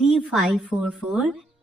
3544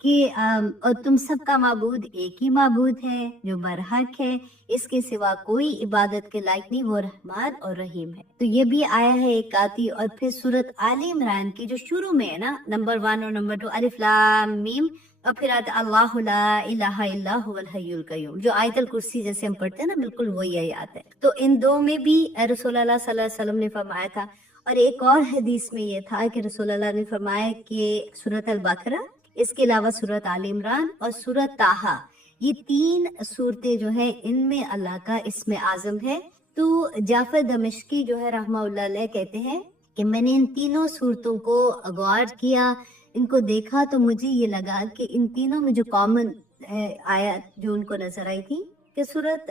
کہ اور تم سب کا معبود ایک ہی معبود ہے جو برحق ہے، اس کے سوا کوئی عبادت کے لائق نہیں، وہ رحمان اور رحیم ہے۔ تو یہ بھی آیا ہے ایک آتی، اور پھر سورت آل عمران کی جو شروع میں ہے نا، نمبر 1 اور نمبر 2 الف لام میم، اور پھر آتا اللہ لا الہ الا هو الحی القیوم، جو آیت الکرسی جیسے ہم پڑھتے ہیں نا، بالکل وہی آیات ہے۔ تو ان دو میں بھی رسول اللہ صلی اللہ علیہ وسلم نے فرمایا تھا، اور ایک اور حدیث میں یہ تھا کہ رسول اللہ نے فرمایا کہ سورت البقرہ، اس کے علاوہ سورت آل عمران اور سورت طٰہٰ، یہ 3 صورتیں جو ہیں ان میں اللہ کا اسم اعظم ہے۔ تو جعفر دمشقی جو ہے رحمہ اللہ علیہ کہتے ہیں کہ میں نے ان تینوں صورتوں کو غور کیا، ان کو دیکھا، تو مجھے یہ لگا کہ ان تینوں میں جو کامن آیت جو ان کو نظر آئی تھی کہ سورت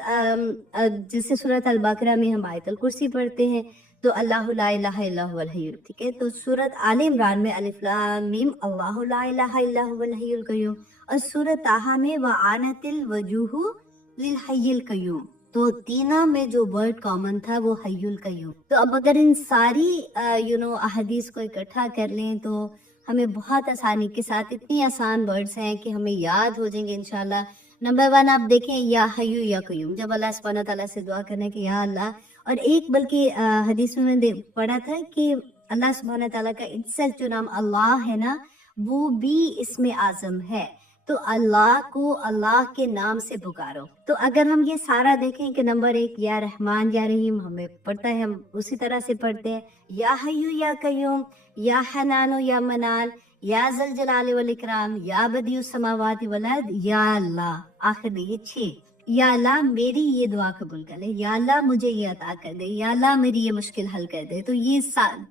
جیسے سورت البقرہ میں ہم آیت الکرسی پڑھتے ہیں تو اللہ لا الہ الا هو الحی، ٹھیک ہے، تو سورت آل عمران میں الف لام میم اللہ لا الہ الا هو الحی القیوم، اور سورت طٰہٰ میں وعنت الوجوہ للحی القیوم، تو تینوں میں جو ورڈ کامن تھا وہ حی القیوم۔ تو اب اگر ان ساری احادیث کو اکٹھا کر لیں تو ہمیں بہت آسانی کے ساتھ اتنی آسان ورڈز ہیں کہ ہمیں یاد ہو جائیں گے انشاءاللہ۔ نمبر 1 آپ دیکھیں یا حیو یا قیوم، جب اللہ سبحانہ تعالیٰ سے دعا کرنے کہ یا اللہ، اور ایک بلکہ حدیث میں نے پڑھا تھا کہ اللہ سبحانہ تعالیٰ کا انسٹ جو نام اللہ ہے نا، وہ بھی اسم اعظم ہے، تو اللہ کو اللہ کے نام سے پکارو۔ تو اگر ہم یہ سارا دیکھیں کہ نمبر 1 یا رحمان یا رحیم ہمیں پڑھتا ہے، ہم اسی طرح سے پڑھتے ہیں یا حیو یا قیوم، یا حنانو یا منال، یا ذل جلال والاکرام، یا بدیع السماوات والارض، یا اللہ، آخر میں یہ 6، یا اللہ میری یہ دعا قبول کر لے، یا اللہ مجھے یہ عطا کر دے، یا اللہ میری یہ مشکل حل کر دے۔ تو یہ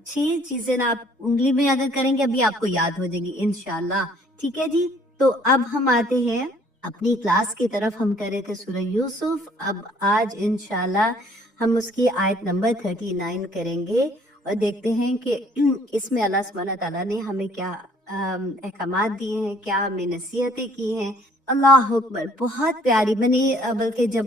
6 چیزیں نا آپ انگلی میں اگر کریں گے ابھی آپ کو یاد ہو جائیں گی انشاءاللہ، ٹھیک ہے جی۔ تو اب ہم آتے ہیں اپنی کلاس کی طرف، ہم کر رہے تھے سورہ یوسف، اب آج انشاءاللہ ہم اس کی آیت نمبر 39 کریں گے، اور دیکھتے ہیں کہ اس میں اللہ سبحانہ تعالیٰ نے ہمیں کیا احکامات دیے ہیں، کیا ہمیں نصیحتیں کی ہیں۔ اللہ اکبر، بہت پیاری۔ میں نے بلکہ جب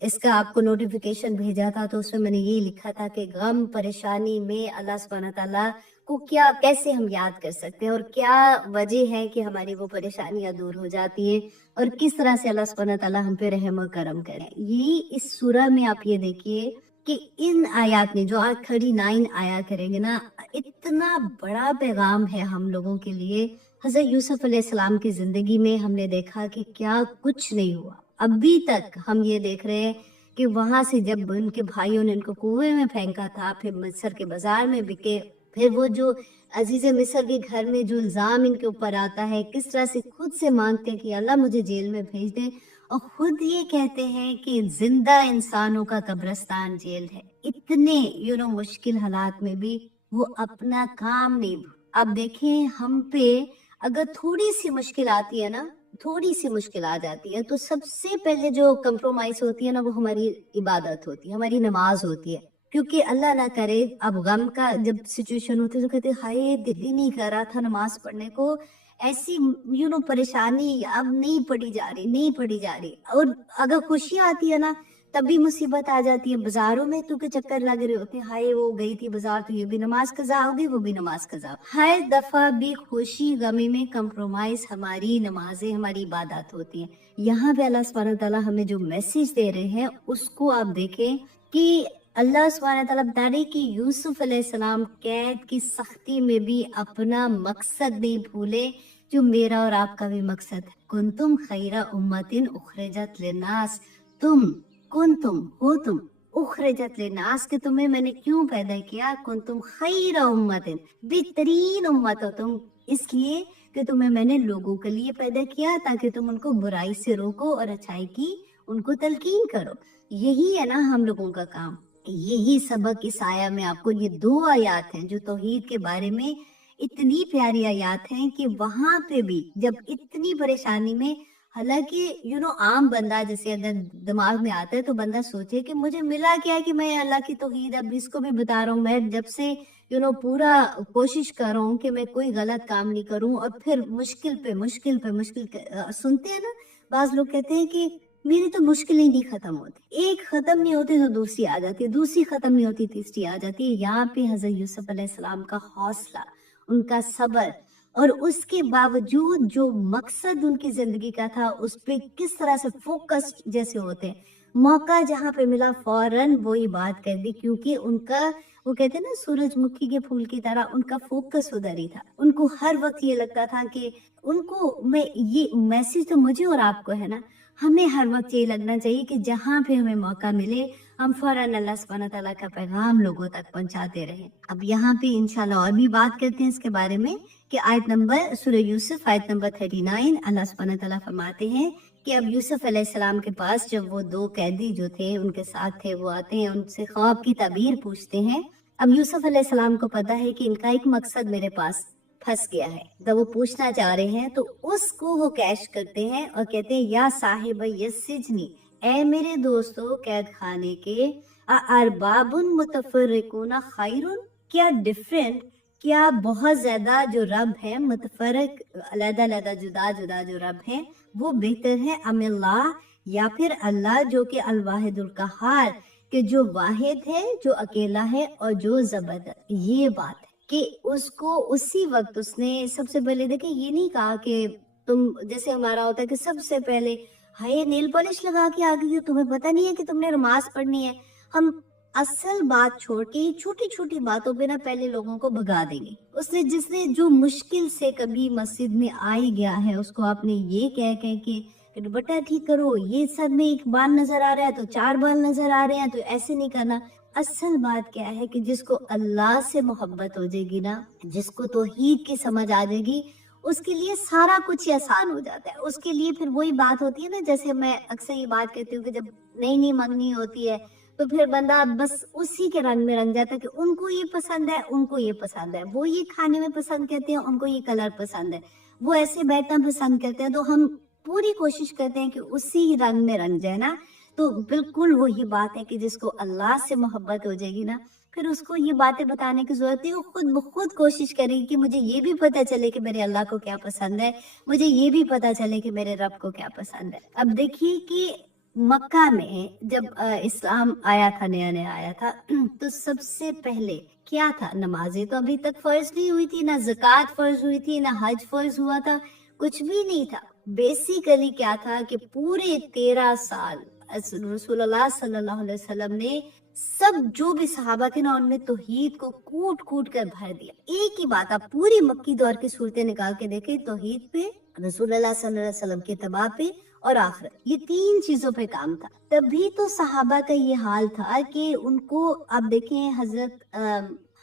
اس کا آپ کو نوٹیفیکیشن بھیجا تھا تو اس میں نے یہ لکھا تھا کہ غم پریشانی میں اللہ سبحانہ تعالیٰ کو کیسے ہم یاد کر سکتے ہیں، اور کیا وجہ ہے کہ ہماری وہ پریشانیاں دور ہو جاتی ہیں، اور کس طرح سے اللہ سبحانہ تعالیٰ ہم پہ رحم و کرم کرے۔ یہی اس سورہ میں آپ یہ دیکھیے کہ ان آیات میں جو آج 39 آیا کریں گے نا، اتنا بڑا پیغام ہے ہم لوگوں کے لیے۔ حضرت یوسف علیہ السلام کی زندگی میں ہم نے دیکھا کہ کیا کچھ نہیں ہوا، ابھی تک ہم یہ دیکھ رہے ہیں کہ وہاں سے جب ان کے بھائیوں نے ان کو کنویں میں پھینکا تھا، پھر مصر کے بازار میں بکے، پھر وہ جو عزیز مصر کے گھر میں جو الزام ان کے اوپر آتا ہے، کس طرح سے خود سے مانگتے ہیں کہ اللہ مجھے جیل میں بھیج دیں، اور خود یہ کہتے ہیں کہ زندہ انسانوں کا قبرستان جیل ہے۔ اتنے مشکل حالات میں بھی وہ اپنا کام نہیں۔ اب دیکھیں ہم پہ اگر تھوڑی سی مشکل آتی ہے نا، تھوڑی سی مشکل آ جاتی ہے، تو سب سے پہلے جو کمپرومائز ہوتی ہے نا، وہ ہماری عبادت ہوتی ہے، ہماری نماز ہوتی ہے، کیونکہ اللہ نہ کرے اب غم کا جب سچویشن ہوتی ہے تو کہتے ہائے دل ہی نہیں کر رہا تھا نماز پڑھنے کو، ایسی پریشانی اب نہیں پڑھی جا رہی، اور اگر خوشی آتی ہے نا تب بھی مصیبت آ جاتی ہے، بازاروں میں تو کے چکر لگ رہے ہوتے ہیں، ہائے وہ گئی تھی بازار تو یہ بھی نماز قضا ہوگی، وہ بھی نماز قضا۔ ہر دفعہ بھی خوشی غمی میں کمپرومائز ہماری نمازیں، ہماری عبادات ہوتی ہیں۔ یہاں پہ اللہ سبحانہ تعالیٰ ہمیں جو میسیج دے رہے ہیں اس کو آپ دیکھیں کہ اللہ سبحانہ تعالیٰ بتا رہے کہ یوسف علیہ السلام قید کی سختی میں بھی اپنا مقصد نہیں بھولے، جو میرا اور آپ کا بھی مقصد ہے۔ کنتم خیر امت اخرجت للناس، تم اخرجت للناس، کہ تمہیں میں نے کیوں پیدا کیا، کنتم خیر امت، بہترین امت ہو تم، اس لیے کہ تمہیں میں نے لوگوں کے لیے پیدا کیا تاکہ تم ان کو برائی سے روکو اور اچھائی کی ان کو تلقین کرو۔ یہی ہے نا ہم لوگوں کا کام، یہی سبق اس آیا میں آپ کو، یہ 2 آیات ہیں جو توحید کے بارے میں اتنی پیاری آیات ہیں کہ وہاں پہ بھی جب اتنی پریشانی میں، حالانکہ عام بندہ جیسے اگر دماغ میں آتا ہے تو بندہ سوچے کہ مجھے ملا کیا کہ میں اللہ کی توحید اب اس کو بھی بتا رہا ہوں، میں جب سے پورا کوشش کر رہا ہوں کہ میں کوئی غلط کام نہیں کروں، اور پھر مشکل پہ مشکل سنتے ہیں نا، بعض لوگ کہتے ہیں کہ میری تو مشکل ہی نہیں ختم ہوتی، ایک ختم نہیں ہوتی تو دوسری آ جاتی ہے، دوسری ختم نہیں ہوتی تیسری آ جاتی ہے۔ یہاں پہ حضرت یوسف علیہ السلام کا حوصلہ، ان کا صبر، اور اس کے باوجود جو مقصد ان کی زندگی کا تھا اس پہ کس طرح سے فوکس جیسے ہوتے ہیں، موقع جہاں پہ ملا فوراً وہی بات کر دی، کیونکہ ان کا وہ کہتے ہیں نا سورج مکھی کے پھول کی طرح ان کا فوکس ادھر ہی تھا. ان کو ہر وقت یہ لگتا تھا کہ ان کو میں یہ میسج تو مجھے اور آپ کو ہے نا، ہمیں ہر وقت یہ لگنا چاہیے کہ جہاں پہ ہمیں موقع ملے ہم فوراً اللہ سبحانہ تعالیٰ کا پیغام لوگوں تک پہنچاتے رہیں. اب یہاں پہ انشاءاللہ اور بھی بات کرتے ہیں اس کے بارے میں کہ آیت نمبر سورہ یوسف آیت نمبر 39 اللہ سبحانہ تعالیٰ فرماتے ہیں کہ اب یوسف علیہ السلام کے پاس جب وہ 2 قیدی جو تھے ان کے ساتھ تھے وہ آتے ہیں، ان سے خواب کی تعبیر پوچھتے ہیں. اب یوسف علیہ السلام کو پتا ہے کہ ان کا ایک مقصد میرے پاس پھنس گیا ہے، جب وہ پوچھنا چاہ رہے ہیں تو اس کو وہ کیش کرتے ہیں اور کہتے ہیں یا صاحب یسجنی، اے میرے دوستو قید خانے کے، ارباب متفرقون خیر، کیا ڈفرینٹ، کیا بہت زیادہ جو رب ہے متفرق علیحدہ علیحدہ جدا جدا جو رب ہیں وہ بہتر ہے، ام اللہ، یا پھر اللہ جو کہ الواحد القہار، کہ جو واحد ہے، جو اکیلا ہے اور جو زبردست. یہ بات ہے کہ اس کو اسی وقت اس نے سب سے پہلے دیکھیں یہ نہیں کہا کہ تم جیسے ہمارا ہوتا ہے کہ سب سے پہلے ہائے نیل پالش لگا کے آ گئی، تمہیں پتہ نہیں ہے کہ تم نے نماز پڑھنی ہے. ہم اصل بات چھوڑ کے چھوٹی چھوٹی باتوں پہ نا پہلے لوگوں کو بھگا دیں گے. جس نے جو مشکل سے کبھی مسجد میں آ ہی گیا ہے اس کو آپ نے یہ کہہ کہ دوپٹہ ٹھیک کرو، یہ سب میں ایک بال نظر آ رہا ہے تو 4 بال نظر آ رہے ہیں تو ایسے نہیں کرنا. اصل بات کیا ہے کہ جس کو اللہ سے محبت ہو جائے گی نا، جس کو توحید کی سمجھ آ جائے گی، اس کے لیے سارا کچھ آسان ہو جاتا ہے. اس کے لیے پھر وہی بات ہوتی ہے نا، جیسے میں اکثر یہ بات کہتی ہوں کہ جب نئی منگنی ہوتی ہے تو پھر بندہ بس اسی کے رنگ میں رنگ جاتا ہے کہ ان کو یہ پسند ہے، ان کو یہ پسند ہے، وہ یہ کھانے میں پسند کرتے ہیں، ان کو یہ کلر پسند ہے، وہ ایسے بیٹھنا پسند کرتے ہیں، تو ہم پوری کوشش کرتے ہیں کہ اسی رنگ میں رنگ جائے نا. تو بالکل وہی بات ہے کہ جس کو اللہ سے محبت ہو جائے گی نا، پھر اس کو یہ باتیں بتانے کی ضرورت نہیں، وہ خود بخود کوشش کرے گی کہ مجھے یہ بھی پتہ چلے کہ میرے اللہ کو کیا پسند ہے، مجھے یہ بھی پتہ چلے کہ میرے رب کو کیا پسند ہے. اب دیکھیے کہ مکہ میں جب اسلام آیا تھا، نیا آیا تھا، تو سب سے پہلے کیا تھا؟ نمازیں تو ابھی تک فرض نہیں ہوئی تھی، نہ زکوٰۃ فرض ہوئی تھی، نہ حج فرض ہوا تھا، کچھ بھی نہیں تھا. بیسیکلی کیا تھا کہ پورے 13 سال رسول اللہ صلی اللہ علیہ وسلم نے سب جو بھی صحابہ تھے نا ان میں توحید کو کوٹ کوٹ کر بھر دیا. ایک ہی بات، آپ پوری مکی دور کی صورتیں نکال کے دیکھیں، توحید پہ، رسول اللہ صلی اللہ علیہ وسلم کے اتباع پہ اور آخرت، یہ 3 چیزوں پہ کام تھا. تبھی تو صحابہ کا یہ حال تھا کہ ان کو آپ دیکھیں حضرت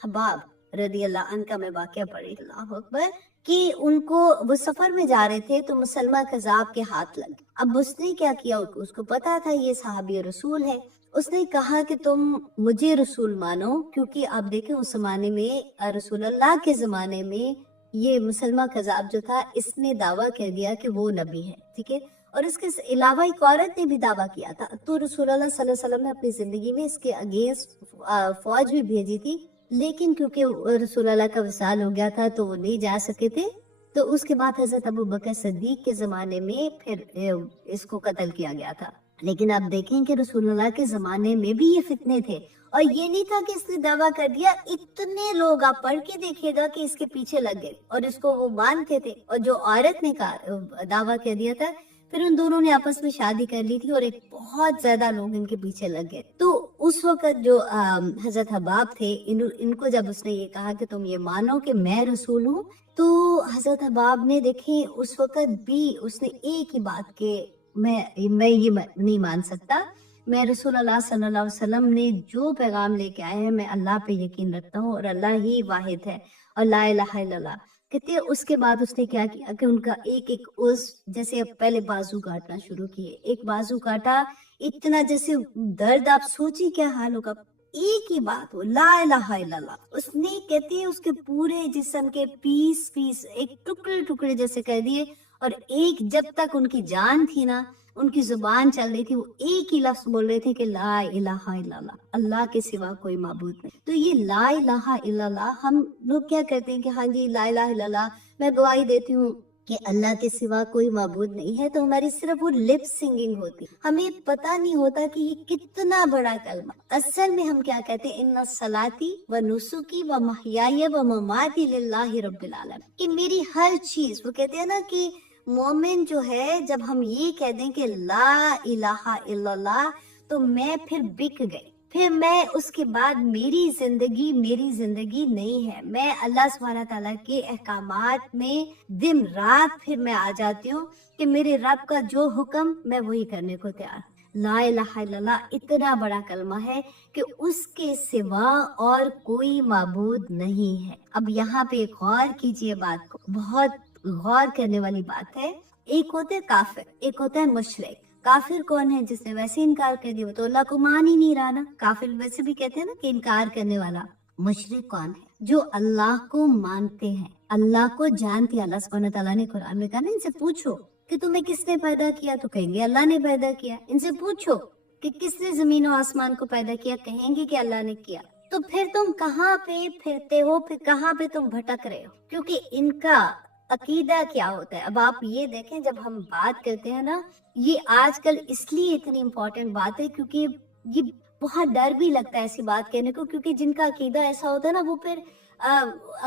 حباب رضی اللہ عنہ کا میں واقعہ پڑھی، اللہ اکبر، کہ ان کو وہ سفر میں جا رہے تھے تو مسلمہ کذاب کے ہاتھ لگ. اب اس نے کیا کیا، اس کو پتا تھا یہ صحابی رسول ہے، اس نے کہا کہ تم مجھے رسول مانو، کیونکہ آپ دیکھیں اس زمانے میں رسول اللہ کے زمانے میں یہ مسلمہ کذاب جو تھا اس نے دعویٰ کہہ دیا کہ وہ نبی ہے، ٹھیک ہے، اور اس کے علاوہ ایک عورت نے بھی دعویٰ کیا تھا. تو رسول اللہ صلی اللہ علیہ وسلم نے اپنی زندگی میں اس کے اگینسٹ فوج بھی بھیجی تھی، لیکن کیونکہ رسول اللہ کا وصال ہو گیا تھا تو وہ نہیں جا سکے تھے. تو اس کے بعد حضرت ابو بکر صدیق کے زمانے میں پھر اس کو قتل کیا گیا تھا. لیکن آپ دیکھیں کہ رسول اللہ کے زمانے میں بھی یہ فتنے تھے، اور یہ نہیں تھا کہ اس نے دعویٰ کر دیا، اتنے لوگ آپ پڑھ کے دیکھیے گا کہ اس کے پیچھے لگ گئے اور اس کو وہ مانتے تھے. اور جو عورت نے دعویٰ کہہ دیا تھا، پھر ان دونوں نے آپس میں شادی کر لی تھی اور ایک بہت زیادہ لوگ ان کے پیچھے لگ گئے. تو اس وقت جو حضرت حباب تھے، ان کو جب اس نے یہ کہا کہ تم یہ مانو کہ میں رسول ہوں، تو حضرت حباب نے دیکھیں اس وقت بھی اس نے ایک ہی بات کہ میں یہ نہیں مان سکتا، میں رسول اللہ صلی اللہ علیہ وسلم نے جو پیغام لے کے آئے ہیں میں اللہ پہ یقین رکھتا ہوں اور اللہ ہی واحد ہے اور لا الہ الا اللہ کہتے ہیں. اس کے بعد اس نے کیا کیا کہ ان کا ایک جیسے پہلے بازو کاٹنا شروع کیے، ایک بازو کاٹا اتنا جیسے درد، آپ سوچی کیا حال ہوگا. ایک ہی بات ہو، لا الہ الا اللہ. اس نے کہتے ہیں اس کے پورے جسم کے پیس ایک ٹکڑے جیسے کہہ دیے، اور ایک جب تک ان کی جان تھی نا، ان کی زبان چل رہی تھی، وہ ایک ہی لفظ بول رہے تھے کہ لا الہ الا اللہ، اللہ کے سوا کوئی معبود نہیں. تو یہ لا الہ الا اللہ، ہم لوگ کیا کہتے ہیں کہ ہاں جی لا الہ الا اللہ، میں گواہی دیتی ہوں کہ اللہ کے سوا کوئی معبود نہیں ہے، تو ہماری صرف وہ لپ سنگنگ ہوتی، ہمیں پتہ نہیں ہوتا کہ یہ کتنا بڑا کلمہ۔ اصل میں ہم کیا کہتے ہیں، ان صلاتی و نسکی و محیای و مماتی للہ رب العالمین، کہ میری ہر چیز، وہ کہتے ہیں نا کہ مومن جو ہے جب ہم یہ کہہ دیں کہ لا الہ الا اللہ تو میں پھر بک گئی، پھر میں اس کے بعد میری زندگی نہیں ہے، میں اللہ سبحانہ تعالیٰ کے احکامات میں دن رات پھر میں آ جاتی ہوں کہ میرے رب کا جو حکم میں وہی کرنے کو تیار۔ لا الہ الا اللہ اتنا بڑا کلمہ ہے کہ اس کے سوا اور کوئی معبود نہیں ہے۔ اب یہاں پہ ایک غور کیجئے بات کو، بہت غور کرنے والی بات ہے۔ ایک ہوتے کافر، ایک ہوتا ہے مشرک۔ کافر کون ہے؟ جس نے ویسے انکار کر دیا، وہ تو اللہ کو مان ہی نہیں رہا نا، کافر ویسے بھی کہتے ہیں نا کہ انکار کرنے والا۔ مشرک کون ہے؟ جو اللہ کو مانتے ہیں، اللہ کو جانتے ہیں۔ اللہ سبحانہ تعالیٰ نے قرآن میں کہا نا، ان سے پوچھو کہ تمہیں کس نے پیدا کیا، تو کہیں گے اللہ نے پیدا کیا۔ ان سے پوچھو کہ کس نے زمین و آسمان کو پیدا کیا، کہیں گے کہ اللہ نے کیا۔ تو پھر تم کہاں پہ پھرتے ہو، پھر کہاں پہ تم بھٹک رہے ہو؟ کیونکہ ان کا عقیدہ کیا ہوتا ہے۔ اب آپ یہ دیکھیں، جب ہم بات کرتے ہیں نا، یہ آج کل اس لیے اتنی امپورٹنٹ بات ہے کیونکہ یہ بہت ڈر بھی لگتا ہے ایسی بات کہنے کو، کیونکہ جن کا عقیدہ ایسا ہوتا ہے نا، وہ پھر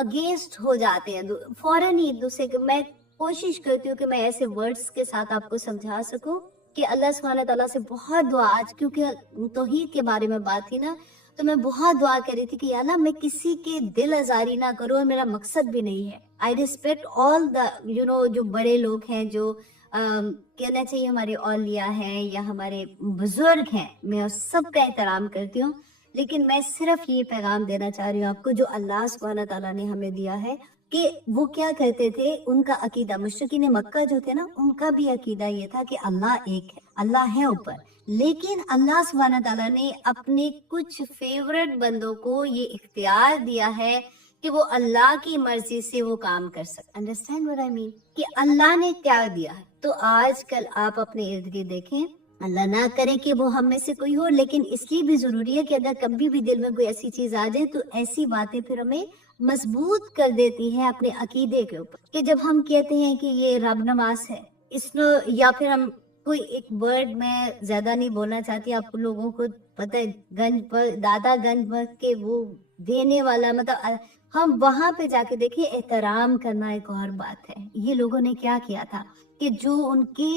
اگینسٹ ہو جاتے ہیں فوراً ہی دوسرے کے۔ میں کوشش کرتی ہوں کہ میں ایسے ورڈز کے ساتھ آپ کو سمجھا سکوں کہ اللہ سبحانہ تعالیٰ سے بہت دعا، آج کیونکہ توحید کے بارے میں بات تھی نا، تو میں بہت دعا کر رہی تھی کہ یا اللہ میں کسی کے دل آزاری نہ کروں، اور میرا مقصد بھی نہیں ہے۔ I respect all the جو بڑے لوگ ہیں، جو کہنا چاہیے ہمارے اولیاء ہیں یا ہمارے بزرگ ہیں، میں سب کا احترام کرتی ہوں، لیکن میں صرف یہ پیغام دینا چاہ رہی ہوں آپ کو جو اللہ سبحانہ تعالیٰ نے ہمیں دیا ہے، کہ وہ کیا کہتے تھے، ان کا عقیدہ، مشرکین مکہ جو تھے نا، ان کا بھی عقیدہ یہ تھا کہ اللہ ایک ہے، اللہ ہے اوپر، لیکن اللہ سبحانہ تعالیٰ نے اپنے کچھ فیورٹ بندوں کو یہ اختیار دیا ہے کہ وہ اللہ کی مرضی سے وہ کام کر سکتے۔ Understand what I mean؟ کہ اللہ نے کیا دیا ہے۔ تو آج کل آپ اپنے ارد گرد دیکھیں، اللہ نہ کرے کہ وہ ہم میں سے کوئی ہو، لیکن اس لیے بھی ضروری ہے کہ اگر کبھی بھی دل میں کوئی ایسی چیز آ جائے تو ایسی باتیں پھر ہمیں مضبوط کر دیتی ہیں اپنے عقیدے کے اوپر، کہ جب ہم کہتے ہیں کہ یہ رب نواز ہے، اس نے، یا پھر ہم کوئی ایک ورڈ میں زیادہ نہیں بولنا چاہتی، آپ لوگوں کو پتہ ہے گنج پر دادا گنج پر کے وہ دینے والا، مطلب ہم وہاں پہ جا کے دیکھیں، احترام کرنا ایک اور بات ہے۔ یہ لوگوں نے کیا کیا تھا کہ جو ان کے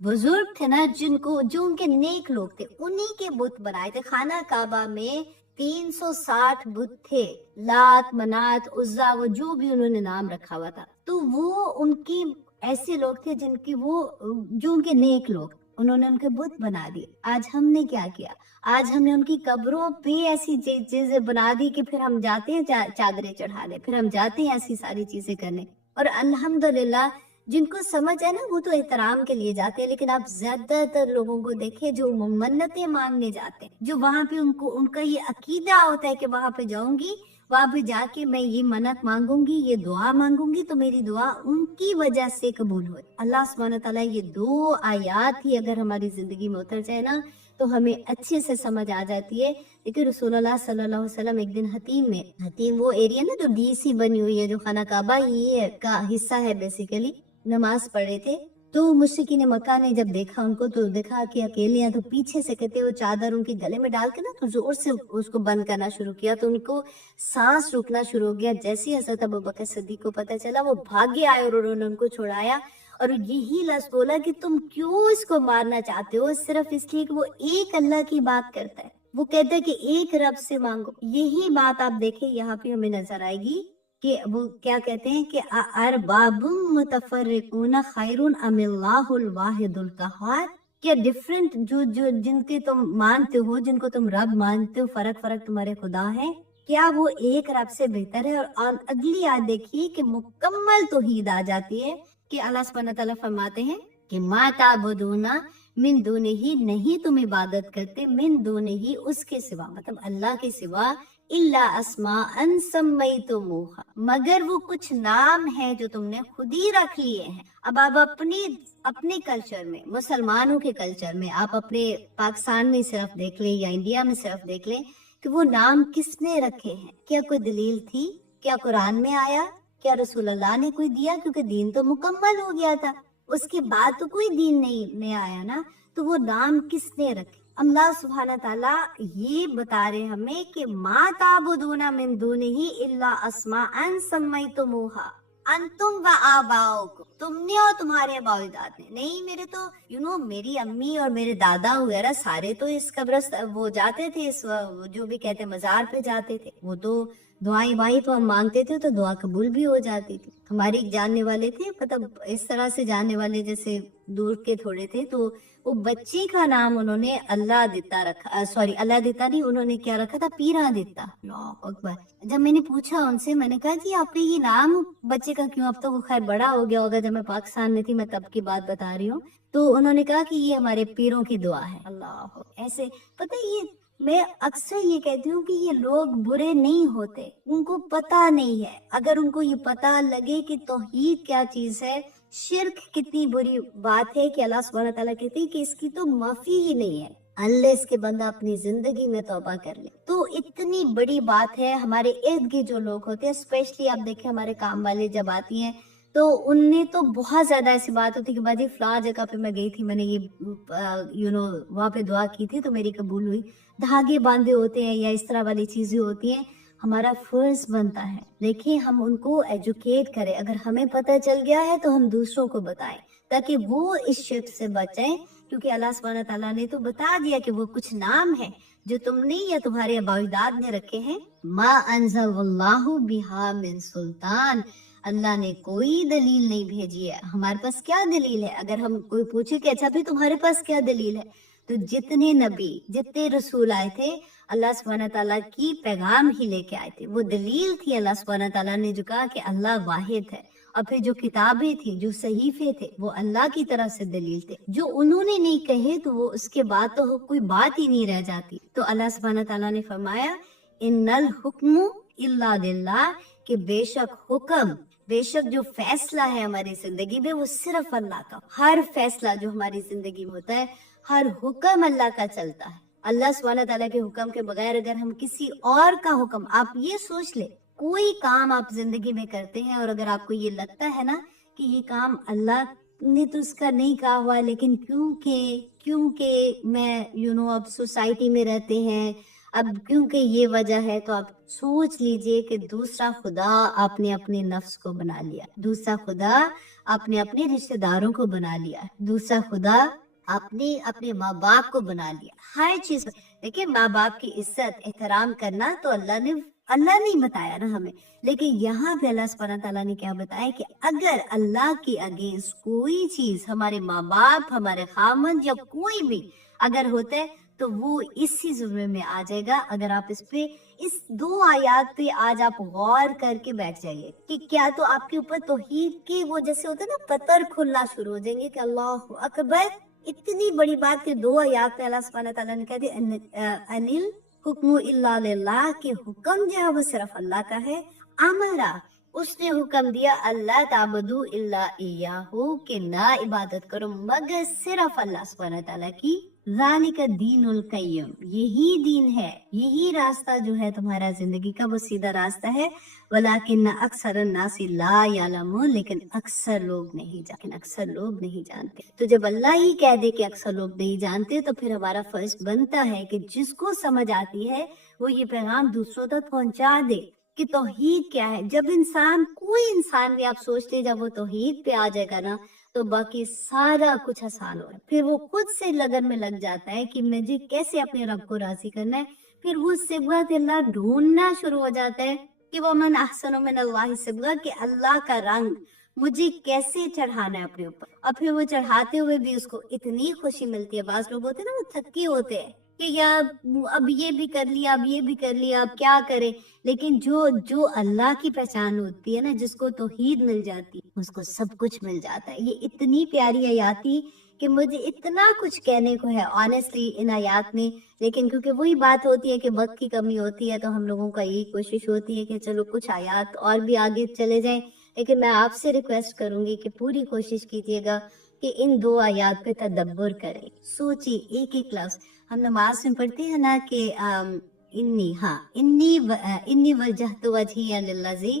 بزرگ تھے نا، جو ان کے نیک لوگ تھے، انہی کے بت بنائے تھے۔ خانہ کعبہ میں 360 بت تھے، لات، منات، عزا، وہ جو بھی انہوں نے نام رکھا ہوا تھا، تو وہ ان کی ایسے لوگ تھے جن کی جو ان کے نیک لوگ، انہوں نے ان کے بت بنا دیے۔ آج ہم نے کیا کیا؟ آج ہم نے ان کی قبروں پہ ایسی چیزیں بنا دی کہ پھر ہم جاتے ہیں چادریں چڑھانے، پھر ہم جاتے ہیں ایسی ساری چیزیں کرنے۔ اور الحمدللہ جن کو سمجھ ہے نا، وہ تو احترام کے لیے جاتے ہیں، لیکن آپ زیادہ تر لوگوں کو دیکھیں جو منتیں مانگنے جاتے ہیں، جو وہاں پہ ان کا یہ عقیدہ ہوتا ہے کہ وہاں پہ جاؤں گی، وہاں پہ جا کے میں یہ منت مانگوں گی، یہ دعا مانگوں گی، تو میری دعا ان کی وجہ سے قبول ہوئی۔ اللہ سبحانہ تعالیٰ یہ 2 آیات ہی اگر ہماری زندگی میں اتر جائے نا، تو ہمیں اچھے سے سمجھ آ جاتی ہے۔ لیکن رسول اللہ صلی اللہ علیہ وسلم ایک دن حتیم وہ ایریا نا جو ڈی سی بنی ہوئی ہے، جو خانہ کعبہ ہی کا حصہ ہے بیسیکلی، نماز پڑھ رہے تھے، تو مشرکین مکہ نے جب دیکھا ان کو، تو دیکھا کہ اکیلے ہیں، تو پیچھے سے کہتے وہ چادر ان کے گلے میں ڈال کے نا، تو زور سے اس کو بند کرنا شروع کیا، تو ان کو سانس روکنا شروع ہو گیا۔ جیسے ہی حضرت ابوبکر صدیق کو پتہ چلا، وہ بھاگے آئے اور انہوں نے ان کو چھڑایا، اور یہی لفظ بولا کہ تم کیوں اس کو مارنا چاہتے ہو؟ صرف اس لیے کہ وہ ایک اللہ کی بات کرتا ہے، وہ کہتا ہے کہ ایک رب سے مانگو۔ یہی بات آپ دیکھیں یہاں پہ ہمیں نظر آئے گی کہ وہ کیا کہتے ہیں کہ ارباب متفرقون خیر ام اللہ الواحد القہار، کیا ڈفرنٹ جو جن کے تم مانتے ہو، جن کو تم رب مانتے ہو، فرق تمہارے خدا ہے، کیا وہ ایک رب سے بہتر ہے؟ اور اگلی آیت دیکھیے کہ مکمل توحید آ جاتی ہے کہ اللہ سبحانہ تعالیٰ فرماتے ہیں کہ ما تعبدون من دونہ، نہیں تم عبادت کرتے، من دونہ، اس کے سوا، مطلب اللہ کے سوا، الا اسماء سمیتموہا، مگر وہ کچھ نام ہیں جو تم نے خود ہی رکھ لیے ہیں۔ اب آپ اپنے کلچر میں، مسلمانوں کے کلچر میں، آپ اپنے پاکستان میں صرف دیکھ لیں یا انڈیا میں صرف دیکھ لیں کہ وہ نام کس نے رکھے ہیں۔ کیا کوئی دلیل تھی؟ کیا قرآن میں آیا؟ کیا رسول اللہ نے کوئی دیا؟ کیونکہ دین تو مکمل ہو گیا تھا، اس کے بعد تو کوئی دین نہیں آیا نا، تو وہ نام کس نے رکھے؟ اللہ سبحانہ تعالیٰ یہ بتا رہے ہمیں کہ ما تعبدون من دونہ الا اسماء سمیتموہا انتم و آباؤکم، تم نے اور تمہارے آباء و اجداد نے، نہیں میرے تو میری امی اور میرے دادا وغیرہ سارے تو اس قبرست وہ جاتے تھے، اس جو بھی کہتے مزار پہ جاتے تھے، وہ تو دعائیں وائیں تو ہم مانگتے تھے تو دعا قبول بھی ہو جاتی تھی. ہمارے ایک جاننے والے تھے، مطلب اس طرح سے جاننے والے جیسے دور کے تھوڑے تھے، تو وہ بچی کا نام انہوں نے اللہ دیتا رکھا، اللہ دیتا نہیں، انہوں نے کیا رکھا تھا؟ پیرا دیتا. اللہ اکبر. جب میں نے پوچھا ان سے، میں نے کہا جی آپ نے یہ نام بچے کا کیوں؟ اب تو وہ خیر بڑا ہو گیا ہوگا، جب میں پاکستان میں تھی میں تب کی بات بتا رہی ہوں. تو انہوں نے کہا کہ یہ ہمارے پیروں کی دعا ہے. اللہ ایسے پتہ، یہ میں اکثر یہ کہتی ہوں کہ یہ لوگ برے نہیں ہوتے، ان کو پتہ نہیں ہے. اگر ان کو یہ پتہ لگے کہ توحید کیا چیز ہے، شرک کتنی بری بات ہے، کہ اللہ سبحانہ تعالیٰ کہتے ہیں کہ اس کی تو معافی ہی نہیں ہے اللہ اس کے بندہ اپنی زندگی میں توبہ کر لے، تو اتنی بڑی بات ہے. ہمارے ارد گرد جو لوگ ہوتے ہیں، اسپیشلی آپ دیکھیں ہمارے کام والے جب آتی ہیں تو ان نے تو بہت زیادہ ایسی بات ہوتی ہے کہ باجی فلاں جگہ پہ میں گئی تھی، میں نے یہ وہاں پہ دعا کی تھی تو میری قبول ہوئی. دھاگے باندھے ہوتے ہیں یا اس طرح والی چیزیں ہوتی ہیں. ہمارا فرض بنتا ہے دیکھیں ہم ان کو ایجوکیٹ کریں، اگر ہمیں پتہ چل گیا ہے تو ہم دوسروں کو بتائیں تاکہ وہ اس شرک سے بچیں. کیونکہ اللہ سبحانہ تعالیٰ نے تو بتا دیا کہ وہ کچھ نام ہیں جو تم نے یا تمہارے آباء و اجداد نے رکھے ہیں. ما انزل اللہ بہا من سلطان، اللہ نے کوئی دلیل نہیں بھیجی ہے. ہمارے پاس کیا دلیل ہے؟ اگر ہم کوئی پوچھے کہ اچھا بھی تمہارے پاس کیا دلیل ہے، تو جتنے نبی جتنے رسول آئے تھے اللہ سبحانہ تعالیٰ کی پیغام ہی لے کے آئے تھے. وہ دلیل تھی اللہ سبحانہ تعالیٰ نے جو کہا کہ اللہ واحد ہے. اور پھر جو کتابیں تھیں، جو صحیفے تھے، وہ اللہ کی طرف سے دلیل تھے. جو انہوں نے نہیں کہے تو وہ اس کے بعد تو کوئی بات ہی نہیں رہ جاتی. تو اللہ سبحانہ تعالیٰ نے فرمایا ان الحکم الا للہ، کہ بے شک حکم، بے شک جو فیصلہ ہے ہماری زندگی میں وہ صرف اللہ کا. ہر فیصلہ جو ہماری زندگی میں ہوتا ہے، ہر حکم اللہ کا چلتا ہے. اللہ سبحانہ تعالیٰ کے حکم کے بغیر اگر ہم کسی اور کا حکم، آپ یہ سوچ لیں کوئی کام آپ زندگی میں کرتے ہیں اور اگر آپ کو یہ لگتا ہے نا کہ یہ کام اللہ نے تو اس کا نہیں کہا ہوا، لیکن کیونکہ میں اب سوسائٹی میں رہتے ہیں، اب کیونکہ یہ وجہ ہے، تو آپ سوچ لیجئے کہ دوسرا خدا آپ نے اپنے نفس کو بنا لیا، دوسرا خدا آپ نے اپنے رشتہ داروں کو بنا لیا، دوسرا خدا آپ نے اپنے ماں باپ کو بنا لیا. ہر چیز دیکھیں، ماں باپ کی عزت احترام کرنا تو اللہ نے نہیں بتایا نا ہمیں، لیکن یہاں پہ اللہ سبحانہ تعالیٰ نے کیا بتایا کہ اگر اللہ کے اگینسٹ کوئی چیز، ہمارے ماں باپ، ہمارے خامند یا کوئی بھی اگر ہوتا ہے تو وہ اسی زمرے میں آ جائے گا. اگر آپ اس 2 آیات پہ آج آپ غور کر کے بیٹھ جائیے کہ کیا تو آپ کے اوپر توحید کی وہ جیسے ہوتا ہے نا پتر کھلنا شروع ہو جائیں گے کہ اللہ اکبر. اتنی بڑی بات کہ 2 آیات پہ اللہ سبحانہ تعالیٰ نے کہا دیا انل حکم الا للہ، کہ حکم جو ہے وہ صرف اللہ کا ہے. امرا، اس نے حکم دیا اللہ تعبدو الا ایاہو، کہ نہ عبادت کرو مگر صرف اللہ سبحانہ تعالیٰ کی. ذالک الدین القیم، یہی دین ہے، یہی راستہ جو ہے تمہارا زندگی کا وہ سیدھا راستہ ہے. ولیکن اکثر الناس لا یعلمون، لیکن اکثر لوگ نہیں جانتے. تو جب اللہ ہی کہہ دے کہ اکثر لوگ نہیں جانتے تو پھر ہمارا فرض بنتا ہے کہ جس کو سمجھ آتی ہے وہ یہ پیغام دوسروں تک پہنچا دے کہ توحید کیا ہے. جب کوئی انسان بھی آپ سوچتے جب وہ توحید پہ آ جائے گا نا تو باقی سارا کچھ آسان ہو. پھر وہ خود سے لگن میں لگ جاتا ہے کہ مجھے کیسے اپنے رب کو راضی کرنا ہے. پھر وہ صبغۃ اللہ ڈھونڈنا شروع ہو جاتا ہے کہ ومن احسن من اللہ صبغہ، کہ اللہ کا رنگ مجھے کیسے چڑھانا ہے اپنے اوپر. اور پھر وہ چڑھاتے ہوئے بھی اس کو اتنی خوشی ملتی ہے. بعض لوگ ہوتے ہیں نا وہ تھکے ہوتے ہیں کہ یار اب یہ بھی کر لیا، اب یہ بھی کر لیا، اب کیا کرے. لیکن جو اللہ کی پہچان ہوتی ہے نا، جس کو توحید مل جاتی ہے اس کو سب کچھ مل جاتا ہے. یہ اتنی پیاری آیاتی کہ مجھے اتنا کچھ کہنے کو ہے آنیسٹلی ان آیات میں، لیکن کیونکہ وہی بات ہوتی ہے کہ وقت کی کمی ہوتی ہے تو ہم لوگوں کا یہی کوشش ہوتی ہے کہ چلو کچھ آیات اور بھی آگے چلے جائیں. لیکن میں آپ سے ریکویسٹ کروں گی کہ پوری کوشش کیجیے گا کہ ان 2 آیات پہ تدبر کریں، سوچیں ایک لفظ. ہم نماز میں پڑھتے ہیں نا کہ انی وجہت وجہی للذی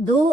2